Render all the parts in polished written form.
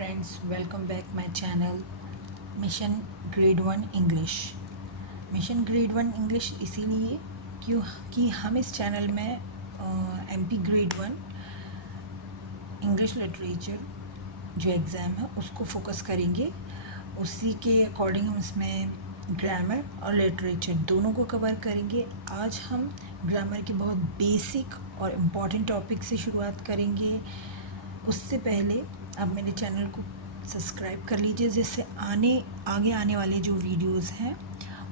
friends, welcome back my channel mission grade one English. Mission grade one English इसीलिए क्यों कि हम इस चैनल में MP grade one English literature जो एग्ज़ाम है उसको फोकस करेंगे। उसी के अकॉर्डिंग हम इसमें ग्रामर और लिटरेचर दोनों को कवर करेंगे। आज हम ग्रामर के बहुत बेसिक और इम्पॉर्टेंट टॉपिक से शुरुआत करेंगे। उससे पहले आप मेरे चैनल को सब्सक्राइब कर लीजिए जिससे आगे आने वाले जो वीडियोस हैं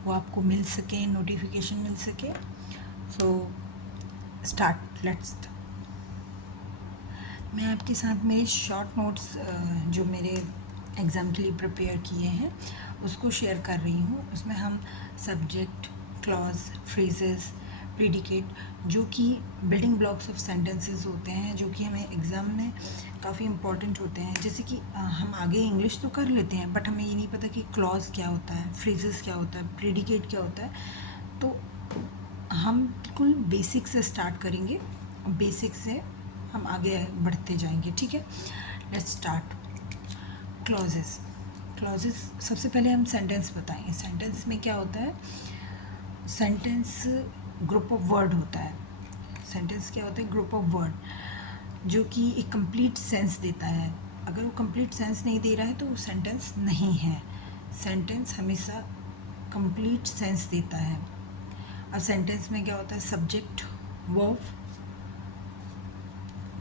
वो आपको मिल सके, नोटिफिकेशन मिल सके। So let's. मैं आपके साथ मेरे शॉर्ट नोट्स जो मेरे एग्ज़ाम के लिए प्रिपेयर किए हैं उसको शेयर कर रही हूँ। उसमें हम सब्जेक्ट, क्लॉज, फ्रेजेस, प्रीडिकेट जो कि बिल्डिंग ब्लॉक्स ऑफ सेंटेंसेस होते हैं, जो कि हमें एग्ज़ाम में काफ़ी इंपॉर्टेंट होते हैं। जैसे कि हम आगे इंग्लिश तो कर लेते हैं बट हमें ये नहीं पता कि क्लॉज क्या होता है, फ्रेजेस क्या होता है, प्रीडिकेट क्या होता है। तो हम बिल्कुल बेसिक से स्टार्ट करेंगे, बेसिक से हम आगे बढ़ते जाएंगे। ठीक है, लेट्स स्टार्ट। क्लॉजेस। सबसे पहले हम सेंटेंस बताएंगे। सेंटेंस में क्या होता है? सेंटेंस ग्रुप ऑफ वर्ड होता है। सेंटेंस क्या होता है? ग्रुप ऑफ वर्ड जो कि एक कंप्लीट सेंस देता है। अगर वो कंप्लीट सेंस नहीं दे रहा है तो वो सेंटेंस नहीं है। सेंटेंस हमेशा कंप्लीट सेंस देता है। अब सेंटेंस में क्या होता है? Subject, verb.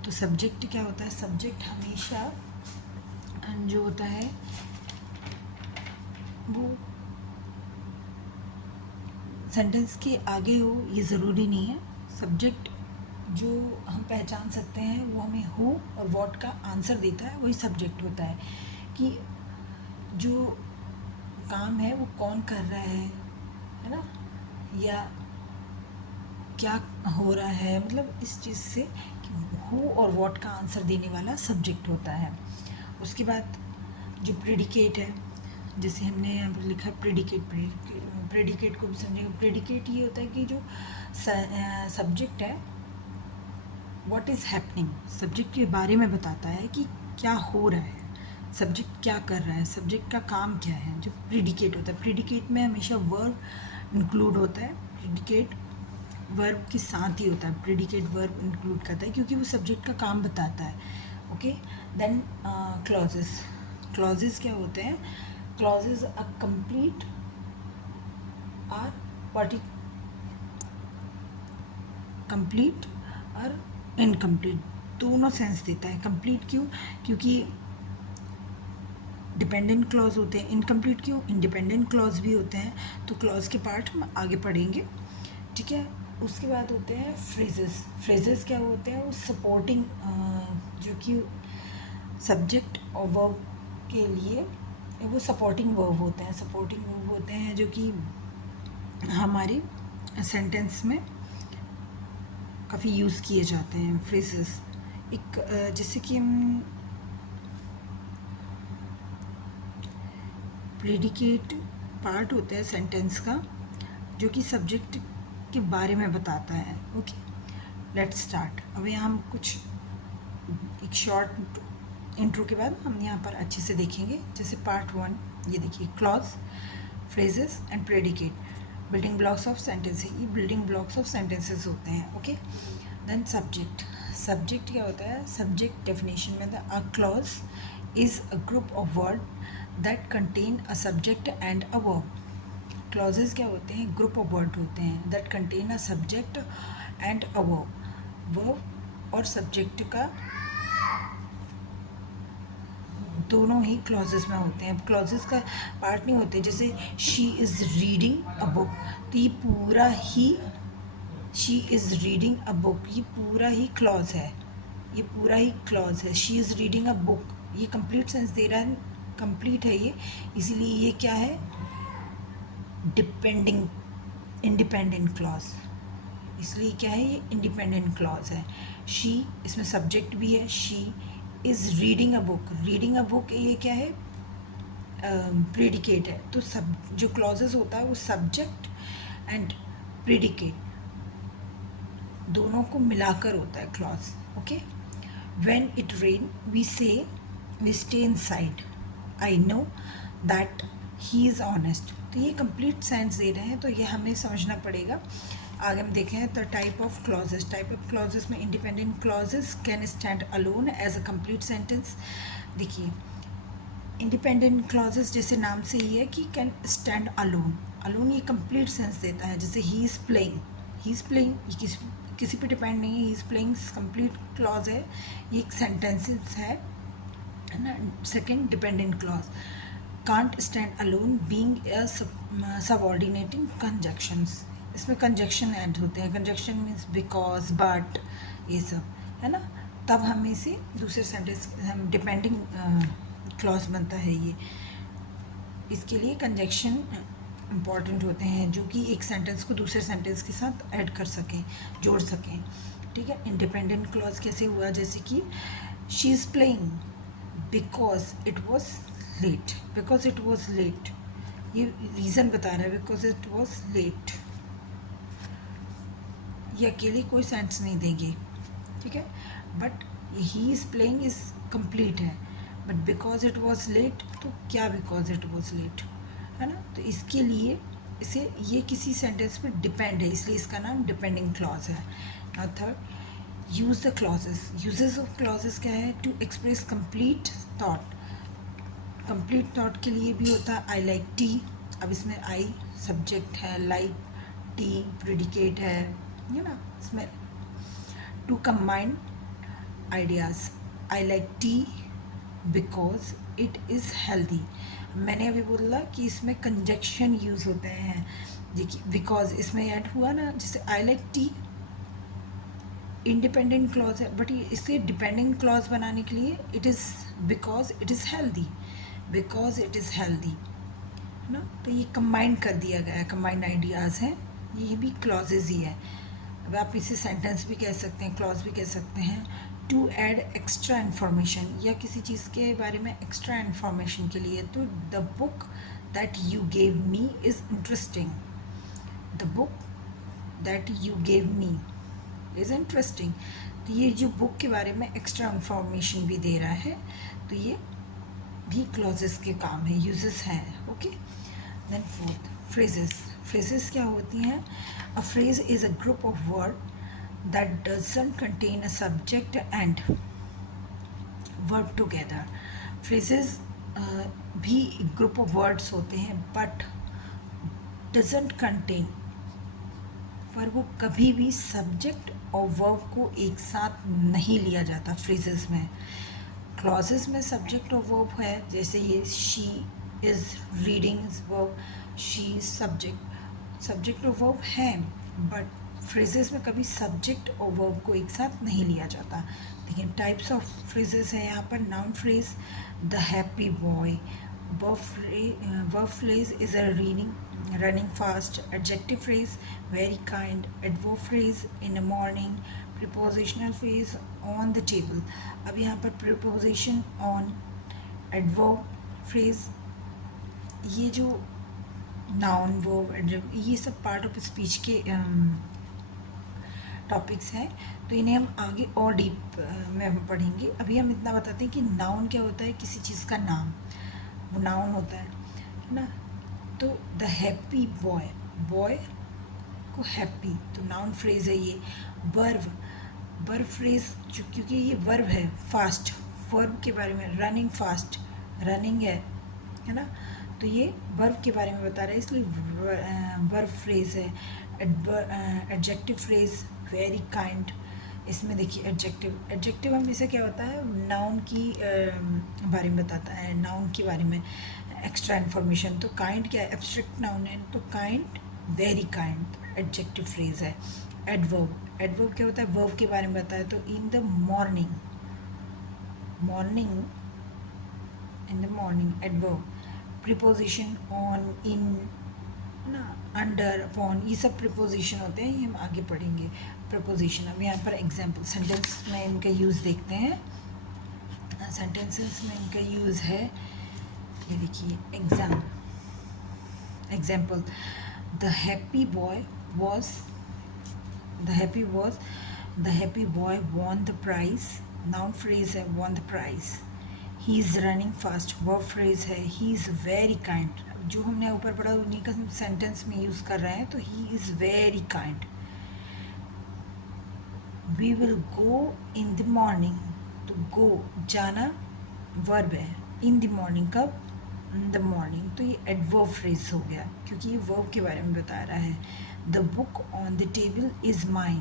तो सब्जेक्ट क्या होता है? सब्जेक्ट हमेशा जो होता है वो सेंटेंस के आगे हो ये ज़रूरी नहीं है। सब्जेक्ट जो हम पहचान सकते हैं वो हमें हु और व्हाट का आंसर देता है, वही सब्जेक्ट होता है। कि जो काम है वो कौन कर रहा है ना, या क्या हो रहा है, मतलब इस चीज़ से कि हु और व्हाट का आंसर देने वाला सब्जेक्ट होता है। उसके बाद जो प्रेडिकेट है, जैसे हमने यहाँ पर लिखा प्रेडिकेट को भी समझेंगे। प्रेडिकेट ये होता है कि जो सब्जेक्ट है, व्हाट इज़ हैपनिंग, सब्जेक्ट के बारे में बताता है कि क्या हो रहा है, सब्जेक्ट क्या कर रहा है, सब्जेक्ट का काम क्या है। जो प्रेडिकेट होता है, प्रेडिकेट में हमेशा वर्ब इंक्लूड होता है। प्रेडिकेट वर्ब के साथ ही होता है, प्रेडिकेट वर्ब इंक्लूड करता है क्योंकि वो सब्जेक्ट का काम बताता है। Okay, then clauses. क्लॉजेस क्या होते हैं? क्लॉजेस अ कंप्लीट और कंप्लीट और इनकम्प्लीट दोनों सेंस देता है। कंप्लीट क्यों? क्योंकि डिपेंडेंट क्लॉज होते हैं। इनकम्प्लीट क्यों? इंडिपेंडेंट क्लॉज भी होते हैं। तो क्लॉज के पार्ट हम आगे पढ़ेंगे। ठीक है, उसके बाद होते हैं फ्रेजेस। फ्रेजेस क्या होते हैं? वो सपोर्टिंग, जो कि सब्जेक्ट और वर्ब के लिए वो सपोर्टिंग वर्ब होते हैं। सपोर्टिंग वर्ब होते हैं जो कि हमारे सेंटेंस में काफ़ी यूज़ किए जाते हैं। फ्रेजेस एक जैसे कि हम प्रेडिकेट पार्ट होता है सेंटेंस का जो कि सब्जेक्ट के बारे में बताता है। Okay, let's start. अब यहाँ हम कुछ एक शॉर्ट इंट्रो के बाद हम यहाँ पर अच्छे से देखेंगे। जैसे पार्ट 1, ये देखिए, clause, phrases and predicate, building blocks of sentence. ये बिल्डिंग ब्लॉक्स ऑफ सेंटेंसेस होते हैं। Okay, then subject. सब्जेक्ट क्या होता है? सब्जेक्ट डेफिनेशन में था a clause is a group of word that contain a subject and a verb. Clauses क्या होते हैं? ग्रुप ऑफ वर्ड होते हैं that contain a subject and a verb. Verb और सब्जेक्ट का दोनों ही क्लॉजेस में होते हैं। क्लॉजेस का पार्ट नहीं होते। जैसे she is reading a book, तो ये पूरा ही she is reading a book, ये पूरा ही क्लॉज है। ये पूरा ही क्लॉज है। She is reading a book, ये कंप्लीट सेंस दे रहा है, कंप्लीट है ये, इसीलिए ये क्या है? डिपेंडिंग इंडिपेंडेंट क्लॉज, इसलिए क्या है? ये इंडिपेंडेंट क्लॉज है। शी, इसमें सब्जेक्ट भी है। She is reading a book, reading a book ये क्या है? प्रेडिकेट है। तो सब जो क्लॉजेस होता है वो सब्जेक्ट एंड प्रेडिकेट दोनों को मिलाकर होता है clause. Okay, when it rain we say we stay inside, I know that he is honest. तो ये कंप्लीट सेंस दे रहे हैं, तो ये हमें समझना पड़ेगा। आगे हम देखें the type of clauses. Type of clauses में independent clauses can stand alone as a complete sentence. देखिए इंडिपेंडेंट क्लॉजेस जैसे नाम से ही है कि कैन स्टैंड अलोन। अलोन ये कंप्लीट सेंस देता है, जैसे he is playing, he is playing ये किसी पे डिपेंड नहीं है, he is playing complete clause है, ये एक सेंटेंसेस है ना। Second dependent clause can't stand alone being subordinating conjunctions. इसमें कंजक्शन ऐड होते हैं, कंजक्शन मीन्स बिकॉज, बट, ये सब है ना। तब हमें से दूसरे सेंटेंस हम डिपेंडिंग क्लॉज बनता है ये। इसके लिए कंजक्शन इम्पॉर्टेंट होते हैं जो कि एक सेंटेंस को दूसरे सेंटेंस के साथ ऐड कर सकें, जोड़ सकें। ठीक है, इंडिपेंडेंट क्लॉज कैसे हुआ, जैसे कि she is playing because it was late. Because it was late ये रीज़न बता रहा है, बिकॉज इट वॉज लेट। ये अकेले कोई सेंस नहीं देंगे, ठीक है। But he is playing is complete है, but because it was late, तो क्या बिकॉज इट वॉज लेट, है ना। तो इसके लिए इसे ये किसी सेंटेंस पे डिपेंड है, इसलिए इसका नाम डिपेंडिंग क्लॉज है। Now third, use the clauses. Uses of clauses क्या है, to express complete thought. Complete thought के लिए भी होता है आई लाइक टी। अब इसमें आई सब्जेक्ट है, लाइक टी प्रेडिकेट है ना। इसमें to combine ideas, I like tea because it is healthy. मैंने अभी बोला कि इसमें कंजक्शन यूज़ होते हैं। देखिए बिकॉज इसमें ऐड हुआ ना, जैसे आई लाइक टी इंडिपेंडेंट क्लॉज है, बट इसे डिपेंडेंट क्लॉज बनाने के लिए it is because it is healthy, because it is healthy, है ना। तो ये कंबाइन कर दिया गया है, कंबाइंड आइडियाज़ हैं, ये भी क्लॉजेज ही है। अब आप इसे सेंटेंस भी कह सकते हैं, क्लॉज भी कह सकते हैं। टू ऐड एक्स्ट्रा इन्फॉर्मेशन, या किसी चीज़ के बारे में एक्स्ट्रा इन्फॉर्मेशन के लिए, तो the book that you gave me is interesting. The book that you gave me is interesting. तो ये जो बुक के बारे में एक्स्ट्रा इन्फॉर्मेशन भी दे रहा है, तो ये भी क्लॉजेस के काम है, यूजेस हैं। Okay, then fourth, phrases. Phrases क्या होती हैं, a phrase is a group of word that doesn't contain a subject and verb together. Phrases भी ग्रुप ऑफ वर्ड्स होते हैं, बट डजंट कंटेन, पर वो कभी भी सब्जेक्ट और वर्ब को एक साथ नहीं लिया जाता फ्रेजेस में। क्लॉजेस में सब्जेक्ट और वर्ब है, जैसे ये she is reading is verb, she subject और वर्ब है, बट फ्रेजेस में कभी सब्जेक्ट और वर्ब को एक साथ नहीं लिया जाता। देखिए टाइप्स ऑफ फ्रेजेस हैं यहाँ पर। Noun phrase the happy boy, verb phrase is a reading running fast, adjective phrase very kind, adverb phrase in the morning, prepositional phrase on the table. अब यहाँ पर प्रीपोजिशन ऑन, एडवर्ब फ्रेज, ये जो noun verb ये सब part of speech के topics हैं, तो इन्हें हम आगे और डीप में हम पढ़ेंगे। अभी हम इतना बताते हैं कि नाउन क्या होता है, किसी चीज़ का नाम, वो नाउन होता है ना। तो द हैप्पी बॉय, बॉय को हैप्पी, तो नाउन फ्रेज है ये। वर्ब फ्रेज क्योंकि ये वर्ब है, फास्ट, वर्ब के बारे में, रनिंग फास्ट, रनिंग है ना, तो ये वर्ब के बारे में बता रहा है, इसलिए वर्ब फ्रेज है। एडजेक्टिव फ्रेज वेरी काइंड, इसमें देखिए एडजेक्टिव हमेशा क्या होता है, नाउन की बारे में बताता है, नाउन के बारे में एक्स्ट्रा इन्फॉर्मेशन। तो काइंड क्या है, एब्स्ट्रैक्ट नाउन है, तो kind, very kind adjective phrase है। एडवर्ब क्या होता है, वर्ब के बारे में बताया, तो in the morning, in the morning adverb. Preposition on, in ना, अंडर, अपॉन, ये सब प्रीपोजिशन होते हैं, ये हम आगे पढ़ेंगे प्रीपोजिशन। अब यहाँ पर एग्जाम्पल सेंटेंस में इनका यूज़ देखते हैं। सेंटेंसेस में इनका यूज़ है, ये देखिए example, the happy boy won the prize, noun phrase है won the prize, he is running fast, verb phrase है ही इज़ वेरी काइंड, जो हमने ऊपर पढ़ा उन्हीं का सेंटेंस में यूज़ कर रहे हैं, तो he is very kind. We will go in the morning, तो गो जाना वर्ब है, इन द मॉर्निंग कब, इन द मॉर्निंग, तो ये एडवर्ब फ्रेज हो गया क्योंकि ये वर्ब के बारे में बता रहा है। The book on the table is mine,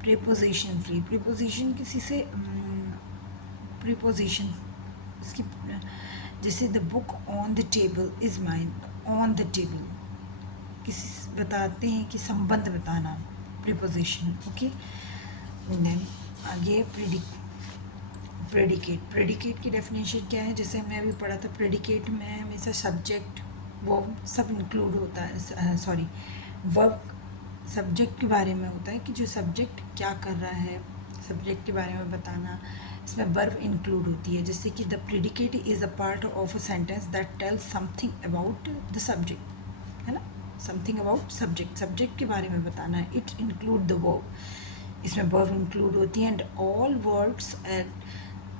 preposition free, preposition किसी से प्रीपोजिशन इसकी, जैसे the book on the table is mine, on the table किसी से बताते हैं कि संबंध बताना, प्रीपोजिशन। ओके, देन आगे प्रेडिकेट, प्रेडिकेट की डेफिनेशन क्या है, जैसे हमने अभी पढ़ा था, प्रेडिकेट में हमेशा सब्जेक्ट वो सब इंक्लूड होता है, सॉरी वर्ब सब्जेक्ट के बारे में होता है कि जो सब्जेक्ट क्या कर रहा है, सब्जेक्ट के बारे में बताना, इसमें वर्ब इंक्लूड होती है। जैसे कि the predicate is a part of a sentence that tells something about the subject, है ना, समथिंग अबाउट सब्जेक्ट, सब्जेक्ट के बारे में बताना है। इट इंक्लूड द वर्ब, इसमें वर्ब इंक्लूड होती है, and all words and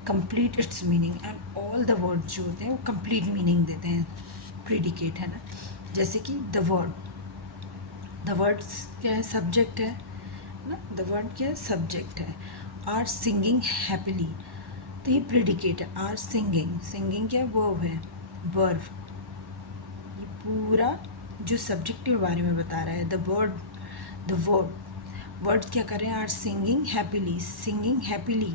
complete it's meaning, and all the words जो होते हैं वो कंप्लीट मीनिंग देते हैं, प्रेडिकेट है ना। जैसे कि द वर्ड्स क्या है, सब्जेक्ट है ना, द वर्ड क्या है, सब्जेक्ट है। आर सिंगिंग हैप्पीली, तो ये प्रेडिकेट है, आर सिंगिंग, सिंगिंग क्या है, वर्ब है, वर्ब, ये पूरा जो सब्जेक्ट के बारे में बता रहा है। द वर्ड वर्ड्स क्या कर रहे हैं, are singing happily, singing happily,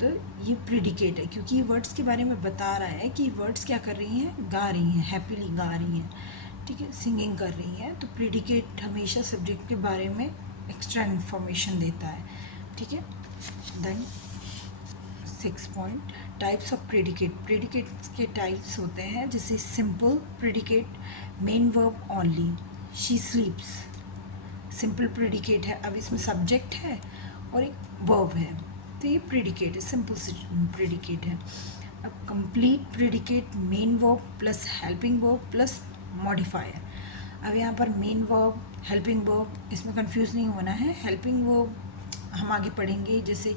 तो ये प्रेडिकेट है क्योंकि ये वर्ड्स के बारे में बता रहा है कि वर्ड्स क्या कर रही हैं, गा रही हैं, हैप्पीली गा रही हैं, ठीक है, सिंगिंग कर रही हैं। तो प्रेडिकेट हमेशा सब्जेक्ट के बारे में एक्स्ट्रा इन्फॉर्मेशन देता है, ठीक है। Then 6 point, types of predicate, predicate के टाइप्स होते हैं, जैसे simple predicate, main verb only, she sleeps, simple predicate है, अब इसमें सब्जेक्ट है और एक वर्ब है, तो ये प्रेडिकेट है, सिंपल प्रेडिकेट है। अब complete predicate, main verb plus helping verb plus modifier. अब यहाँ पर मेन वर्ब, हेल्पिंग वर्ब, इसमें कंफ्यूज नहीं होना है। हेल्पिंग वर्ब हम आगे पढ़ेंगे, जैसे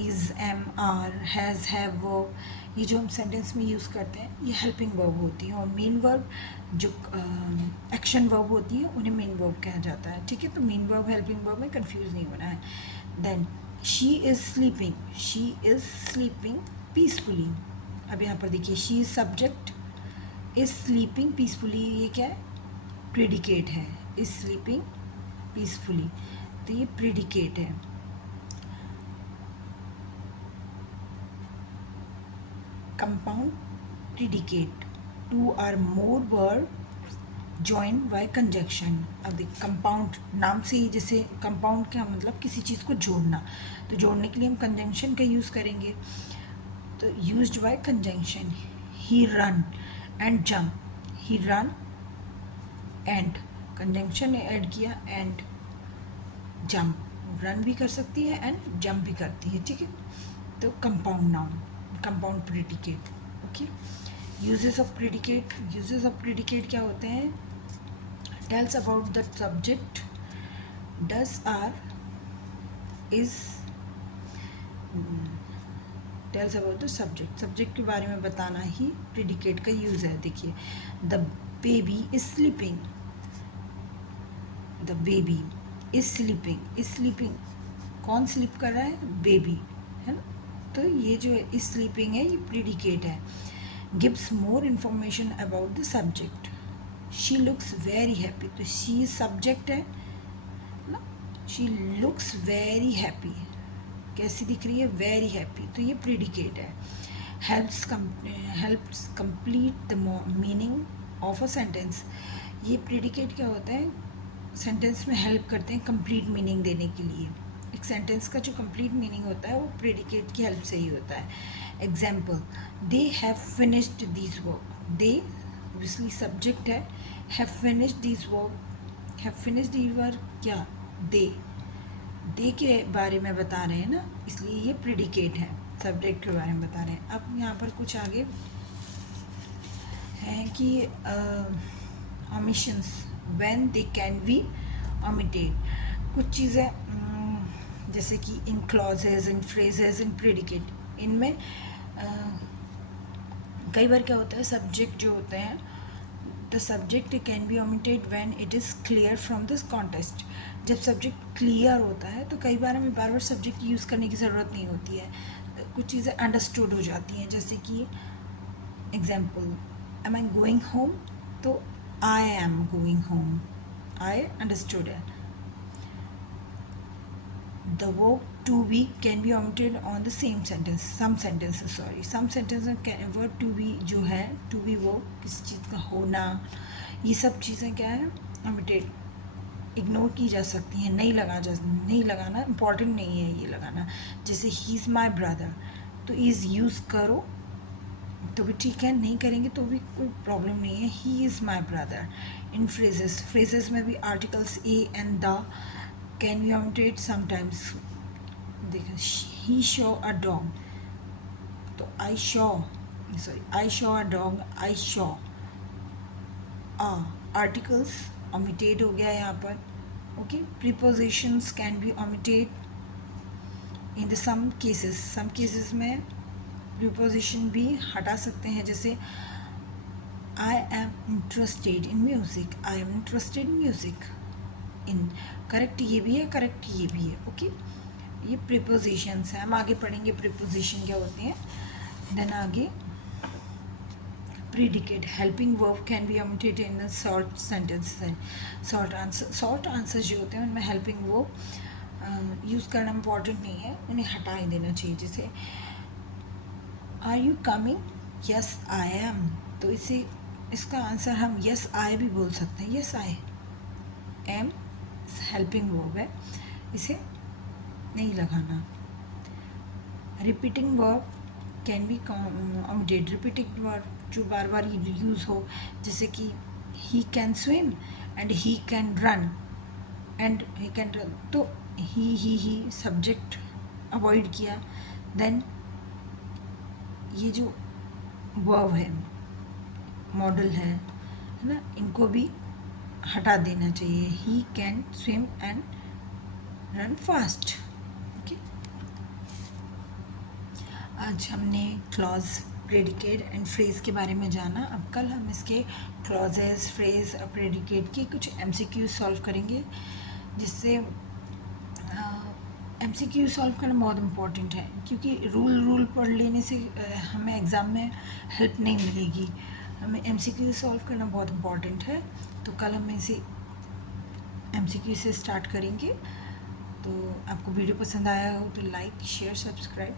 is, am, are, has, have verb, ये जो हम सेंटेंस में यूज़ करते हैं ये हेल्पिंग वर्ब होती है, और मेन वर्ब जो एक्शन वर्ब होती है उन्हें मेन वर्ब कहा जाता है, ठीक है। तो मेन वर्ब हेल्पिंग वर्ब में कंफ्यूज नहीं होना है। Then she is sleeping peacefully, अब यहाँ पर देखिए she is subject, is sleeping peacefully, ये क्या है, प्रेडिकेट है, इज़ स्लीपिंग पीसफुली, तो ये प्रेडिकेट है। Compound predicate, two or more word join by conjunction. अब देख कंपाउंड नाम से ही, जैसे कंपाउंड क्या मतलब, किसी चीज़ को जोड़ना, तो जोड़ने के लिए हम कंजंक्शन का यूज़ करेंगे, तो used by conjunction. He run and jump, he run and, conjunction ने ऐड किया, एंड जंप, रन भी कर सकती है एंड जंप भी करती है, ठीक है। तो compound noun, compound predicate, okay. Uses of predicate, uses of predicate क्या होते हैं, tells about the subject, does, are, is, tells about the subject, subject के बारे में बताना ही प्रेडिकेट का यूज़ है। देखिए the baby is sleeping, the baby is sleeping, is sleeping, कौन स्लीप कर रहा है, बेबी, है ना, तो ये जो है इज स्लीपिंग है, ये प्रेडिकेट है। Gives more information about the subject, she looks very happy, तो शी सब्जेक्ट है ना, शी लुक्स वेरी हैप्पी, कैसी दिख रही है, वेरी हैप्पी, तो ये प्रेडिकेट है। Helps complete the meaning of a sentence, ये प्रेडिकेट क्या होता है, सेंटेंस में हेल्प करते हैं कंप्लीट मीनिंग देने के लिए। एक सेंटेंस का जो कंप्लीट मीनिंग होता है वो प्रेडिकेट की हेल्प से ही होता है। Example, they have finished this work, they obviously subject है, have finished this work, have finished this work क्या, दे के बारे में बता रहे हैं ना, इसलिए ये प्रेडिकेट है, सब्जेक्ट के बारे में बता रहे हैं। अब यहाँ पर कुछ आगे हैं कि omissions when they can be omitted, कुछ चीज़ें जैसे कि इन क्लॉजेज, इन फ्रेजेज, इन प्रेडिकेट, इनमें कई बार क्या होता है, सब्जेक्ट जो होते हैं, the subject can be omitted when it is clear from this contest. जब सब्जेक्ट क्लियर होता है तो कई बार हमें बार बार सब्जेक्ट यूज़ करने की ज़रूरत नहीं होती है, कुछ चीज़ें अंडरस्टूड हो जाती हैं। जैसे कि example, am I going home, तो I am going home, I understood है। The verb to be can be omitted on the same sentence. Some sentences में verb to be जो है, to be verb किसी चीज़ का होना, ये सब चीज़ें क्या है, omitted, इग्नोर की जा सकती हैं, नहीं लगाना इम्पॉर्टेंट नहीं है ये लगाना। जैसे ही इज़ माई ब्रदर, तो इज़ यूज़ करो तो भी ठीक है, नहीं करेंगे तो भी कोई प्रॉब्लम नहीं है। He is my brother. इन फ्रेजेस में भी articles a and the can be omitted sometimes. देखो, ही शॉ अ डॉग, तो I saw a dog, I saw a, articles omitted हो गया यहाँ पर। Okay, prepositions can be omitted in the some cases में preposition भी हटा सकते हैं। जैसे I am interested in music, I am interested in music, incorrect ये भी है, करेक्ट ये भी है। ओके, ये प्रीपोजिशंस हैं। हम आगे पढ़ेंगे प्रीपोजिशन क्या होते हैं। देन आगे predicate, helping verb can be omitted in short sentences. Short answer जो होते हैं उनमें हेल्पिंग वर्ब यूज़ करना इम्पॉर्टेंट नहीं है, उन्हें हटा ही देना चाहिए। जैसे are you coming, yes I am, तो इसका आंसर हम यस आई भी बोल सकते हैं। Yes I am helping verb है, इसे नहीं लगाना। Repeating verb can be omitted, repeating verb जो बार बार यूज़ हो, जैसे कि he can swim and he can run, तो ही सब्जेक्ट अवॉइड किया। देन ये जो वर्ब है, मॉडल है ना, इनको भी हटा देना चाहिए। He can swim and run fast. Okay, आज हमने क्लॉज, प्रेडिकेट एंड फ्रेज के बारे में जाना। अब कल हम इसके क्लॉजेस, फ्रेज और प्रेडिकेट की कुछ MCQ सॉल्व करेंगे, जिससे MCQ सॉल्व करना बहुत इम्पॉर्टेंट है, क्योंकि रूल पढ़ लेने से हमें एग्ज़ाम में हेल्प नहीं मिलेगी। हमें MCQ सॉल्व करना बहुत इम्पॉर्टेंट है। तो कल हम इसे MCQ से स्टार्ट करेंगे। तो आपको वीडियो पसंद आया हो तो like, share, subscribe.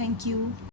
Thank you.